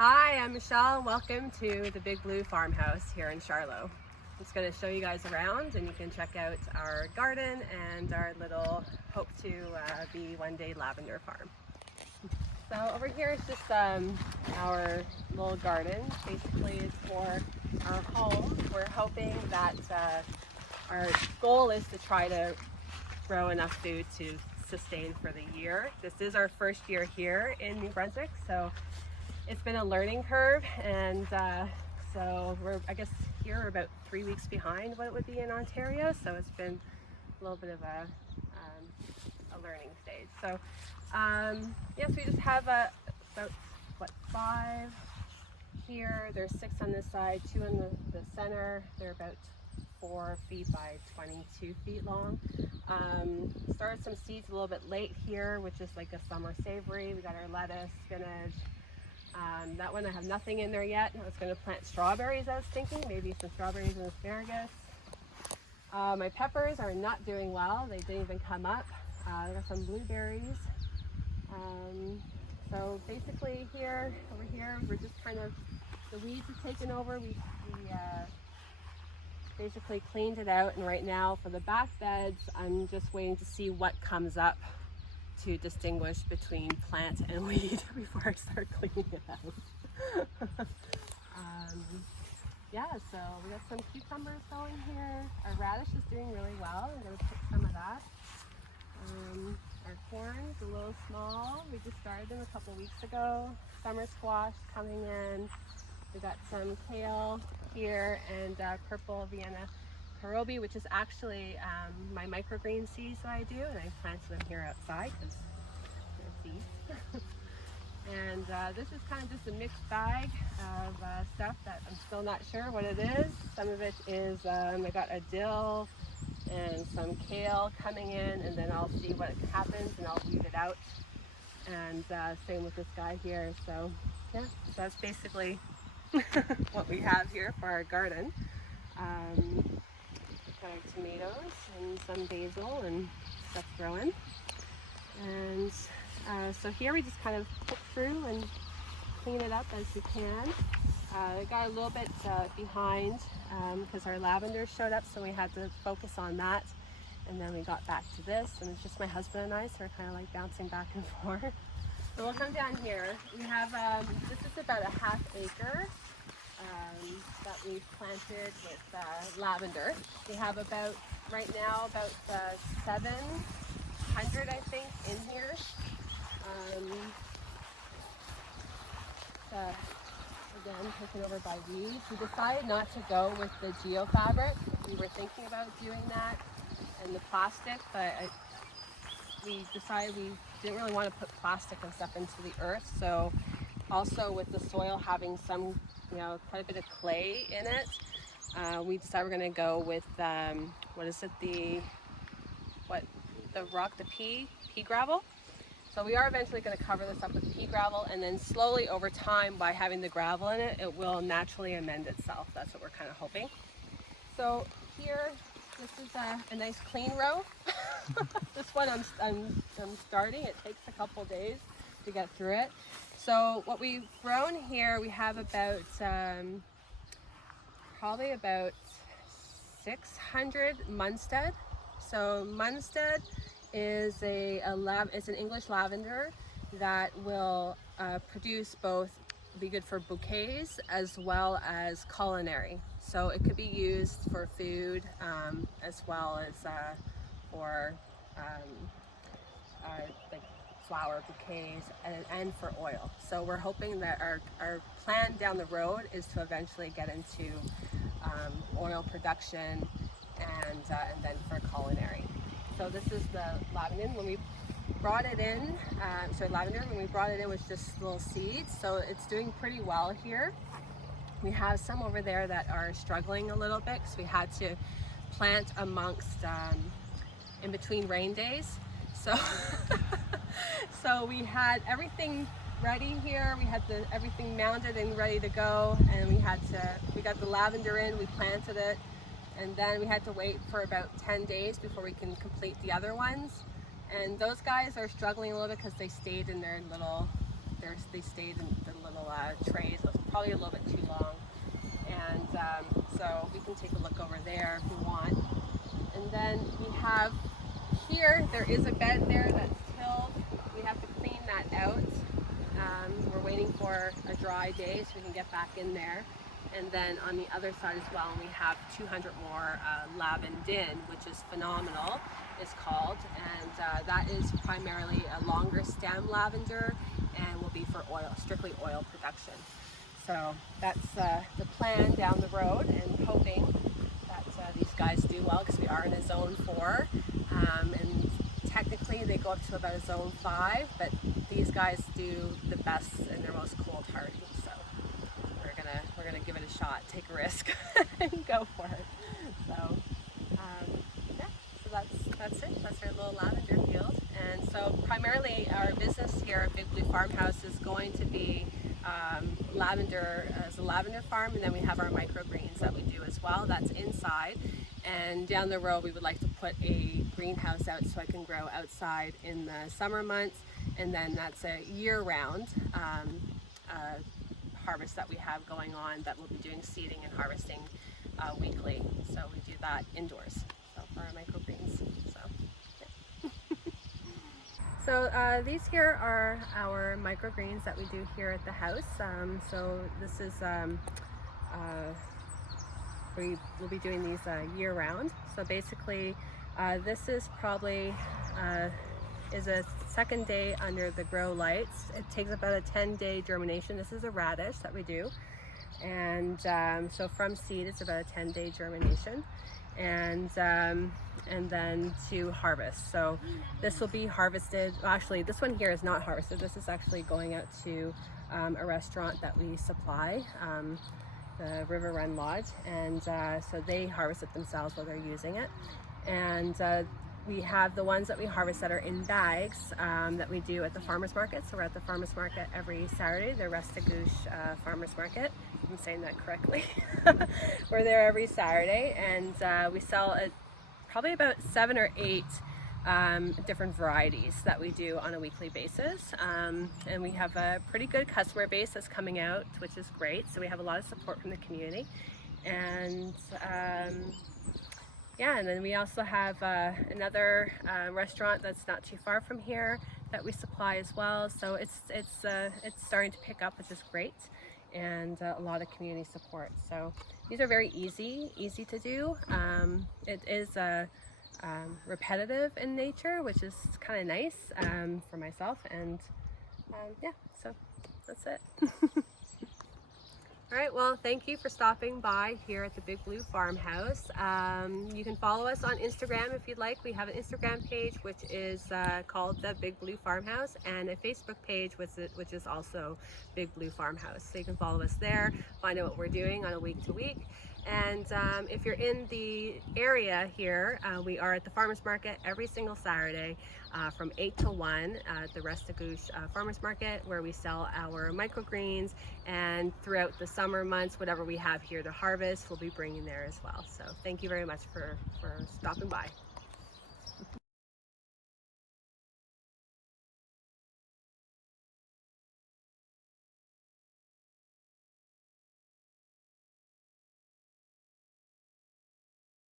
Hi, I'm Michelle and welcome to the Big Blue Farmhouse here in Charlotte. I'm just going to show you guys around and you can check out our garden and our little hope to be one day lavender farm. So over here is just our little garden. Basically it's for our home. We're hoping that our goal is to try to grow enough food to sustain for the year. This is our first year here in New Brunswick, so it's been a learning curve, and so I guess here we're about 3 weeks behind what it would be in Ontario, so it's been a little bit of a learning stage. So yes, we just have about 5 here. There's 6 on this side, 2 in the center. They're about 4 feet by 22 feet long. Started some seeds a little bit late here, which is like a summer savory. We got our lettuce, spinach. That one I have nothing in there yet. I was going to plant strawberries, I was thinking, maybe some strawberries and asparagus. My peppers are not doing well. They didn't even come up. I got some blueberries. So basically over here, we're just kind of, the weeds have taken over. We basically cleaned it out, and right now for the back beds, I'm just waiting to see what comes up to distinguish between plant and weed before I start cleaning it out. Yeah, so we got some cucumbers going here. Our radish is doing really well. I'm going to pick some of that. Our corn's a little small. We just started them a couple weeks ago. Summer squash coming in. We got some kale here and purple Vienna Karobi, which is actually my microgreen seeds that I do, and I planted them here outside because they're seeds. And this is kind of just a mixed bag of stuff that I'm still not sure what it is. Some of it is, I got a dill and some kale coming in, and then I'll see what happens and I'll weed it out. And same with this guy here. So yeah, so that's basically what we have here for our garden. Got our tomatoes and some basil and stuff growing. And so here we just kind of pick through and clean it up as you can. I got a little bit behind because our lavender showed up, so we had to focus on that. And then we got back to this, and it's just my husband and I, so we're kind of like bouncing back and forth. So we'll come down here. We have, this is about a ½ acre that we've planted with lavender. We have about, right now, about 700, I think, in here. Again, taken over by weeds. We decided not to go with the geofabric. We were thinking about doing that and the plastic, but we decided we didn't really want to put plastic and stuff into the earth. So also with the soil having some, quite a bit of clay in it, we decided we're going to go with what is it, the pea gravel. So we are eventually going to cover this up with pea gravel, and then slowly over time, by having the gravel in it, it will naturally amend itself. That's what we're kind of hoping. So here, this is a nice clean row. This one I'm starting. It takes a couple days to get through it. So what we've grown here, we have about probably about 600 Munstead. So Munstead is it's an English lavender that will produce both, be good for bouquets as well as culinary. So it could be used for food as well as for like flower bouquets and for oil. So we're hoping that our plan down the road is to eventually get into oil production and then for culinary. So this is the lavender. When we brought it in, lavender, when we brought it in was just little seeds, so it's doing pretty well here. We have some over there that are struggling a little bit because we had to plant amongst, in between rain days. So, so we had everything ready here. We had everything mounted and ready to go, and we got the lavender in, we planted it, and then we had to wait for about 10 days before we can complete the other ones. And those guys are struggling a little bit because they stayed in their little little trays, probably a little bit too long. And so we can take a look over there if we want. And then we have here, there is a bed there that's tilled. We have to clean that out. We're waiting for a dry day so we can get back in there. And then on the other side as well, we have 200 more Lavender, which is phenomenal, it's called. And that is primarily a longer stem lavender and will be for oil, strictly oil production. So that's the plan down the road, and hoping that these guys do well, because we are in a zone 4. And technically they go up to about a zone 5, but these guys do the best and they're most cold hardy. So we're gonna give it a shot, take a risk, and go for it. So yeah, so that's it. That's our little lavender field. And so primarily our business here at Big Blue Farmhouse is going to be lavender as a lavender farm, and then we have our microgreens that we do as well. That's inside. And down the road we would like to put a greenhouse out so I can grow outside in the summer months, and then that's a year-round harvest that we have going on, that we'll be doing seeding and harvesting weekly. So we do that indoors, so for our microgreens. So yeah. So these here are our microgreens that we do here at the house. So this is we will be doing these year-round. So basically this is probably is a second day under the grow lights. It takes about a 10-day germination. This is a radish that we do, and so from seed it's about a 10-day germination, and then to harvest. So this will be harvested, well, actually this one here is not harvested. This is actually going out to a restaurant that we supply, the River Run Lodge, and so they harvest it themselves while they're using it. And we have the ones that we harvest that are in bags that we do at the farmers market. So we're at the farmers market every Saturday, the Restigouche farmers market. I'm saying that correctly. We're there every Saturday, and we sell probably about 7 or 8 different varieties that we do on a weekly basis. And we have a pretty good customer base that's coming out, which is great. So we have a lot of support from the community. And yeah, and then we also have another restaurant that's not too far from here that we supply as well. So it's starting to pick up, which is great, and a lot of community support. So these are very easy to do. It is repetitive in nature, which is kind of nice for myself. And yeah, so that's it. All right, well, thank you for stopping by here at the Big Blue Farmhouse. You can follow us on Instagram if you'd like. We have an Instagram page which is called the Big Blue Farmhouse, and a Facebook page which is also Big Blue Farmhouse. So you can follow us there, find out what we're doing on a week-to-week. And if you're in the area here, we are at the farmers market every single Saturday from 8 to 1 at the Restigouche farmers market, where we sell our microgreens, and throughout the summer months, whatever we have here to harvest, we'll be bringing there as well. So thank you very much for stopping by.